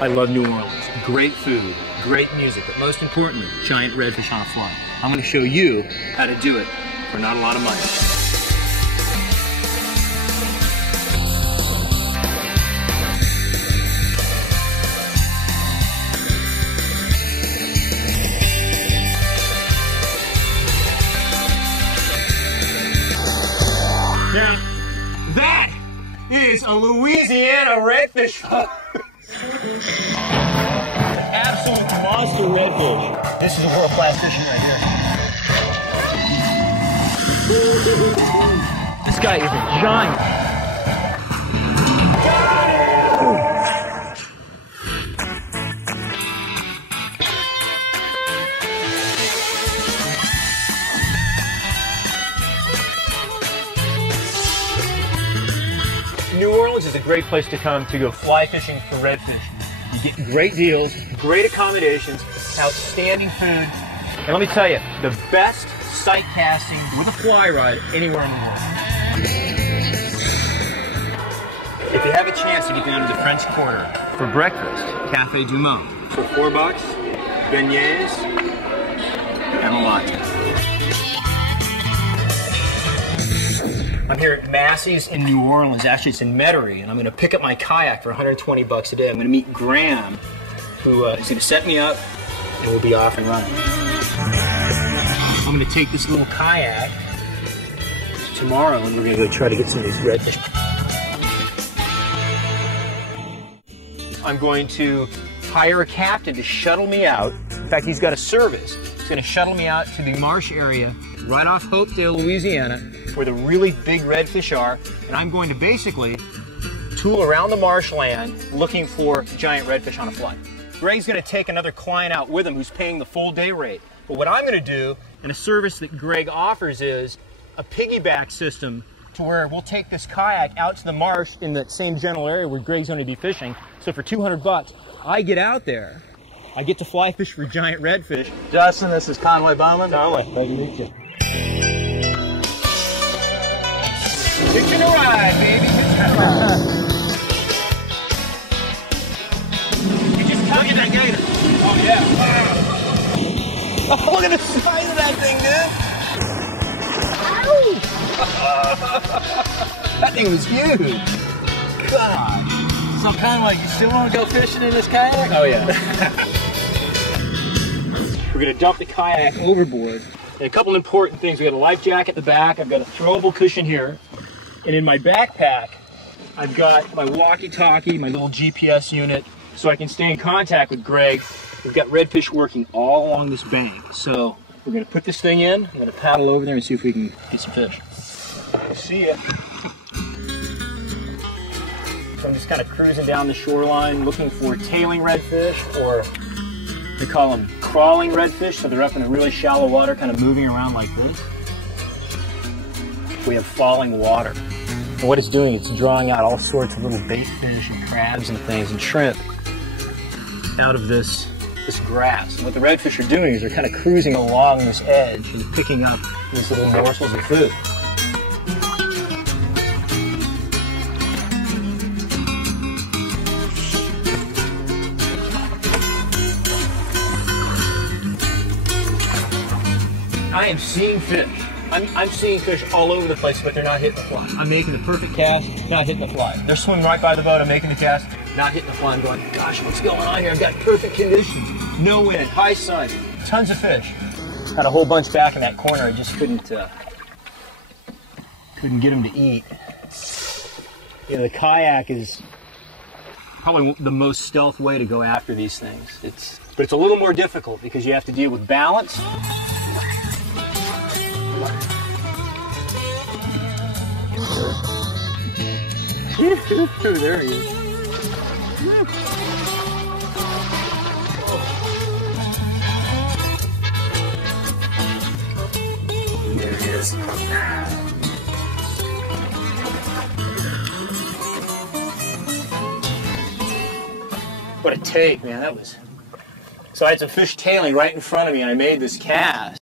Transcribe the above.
I love New Orleans. Great food, great music, but most importantly, giant redfish on a fly. I'm going to show you how to do it for not a lot of money. Now, that is a Louisiana redfish. Absolute monster redfish. This is a world-class fishing right here. This guy is a giant. Got it! New Orleans is a great place to come to go fly fishing for redfish. You get great deals, great accommodations, outstanding food, and let me tell you, the best sight casting with a fly rod anywhere in the world. If you have a chance to get down to the French Quarter for breakfast, Café Du Monde, for $4, beignets, and a latte. I'm here at Massey's in New Orleans. Actually, it's in Metairie, and I'm going to pick up my kayak for $120 a day. I'm going to meet Graham, who is going to set me up, and we'll be off and running. I'm going to take this little kayak tomorrow, and we're going to go try to get some of these redfish. I'm going to hire a captain to shuttle me out. In fact, he's got a service. He's going to shuttle me out to the marsh area right off Hopedale, Louisiana, where the really big redfish are, and I'm going to basically tool around the marshland looking for giant redfish on a fly. Greg's going to take another client out with him who's paying the full day rate. But what I'm going to do, and a service that Greg offers, is a piggyback system to where we'll take this kayak out to the marsh in that same general area where Greg's going to be fishing. So for $200, I get out there, I get to fly fish for giant redfish. Justin, this is Conway Bowman. Conway, glad to meet you. Hitching a ride, baby. Hitching a ride. You just look at that gator. Oh, yeah. Oh, look at the size of that thing, dude. That thing was huge. God. So, Conway, you still want to go fishing in this kayak? Oh, yeah. We're going to dump the kayak overboard. And a couple important things. We got a life jacket at the back. I've got a throwable cushion here. And in my backpack, I've got my walkie-talkie, my little GPS unit, so I can stay in contact with Greg. We've got redfish working all along this bank. So we're going to put this thing in. I'm going to paddle over there and see if we can get some fish. See ya. So I'm just kind of cruising down the shoreline looking for tailing redfish, or they call them crawling redfish, so they're up in a really shallow water, kind of moving around like this. We have falling water. And what it's doing, it's drawing out all sorts of little bait fish and crabs and things and shrimp out of this grass. And what the redfish are doing is they're kind of cruising along this edge and picking up these little morsels of food. I am seeing fish. I'm seeing fish all over the place, but they're not hitting the fly. I'm making the perfect cast, not hitting the fly. They're swimming right by the boat, I'm making the cast, not hitting the fly. I'm going, gosh, what's going on here? I've got perfect conditions. No wind, high sun, tons of fish. Had a whole bunch back in that corner. I just couldn't get them to eat. You know, the kayak is probably the most stealth way to go after these things. But it's a little more difficult because you have to deal with balance. There he is. There he is. What a take, man. That was... So I had some fish tailing right in front of me, and I made this cast.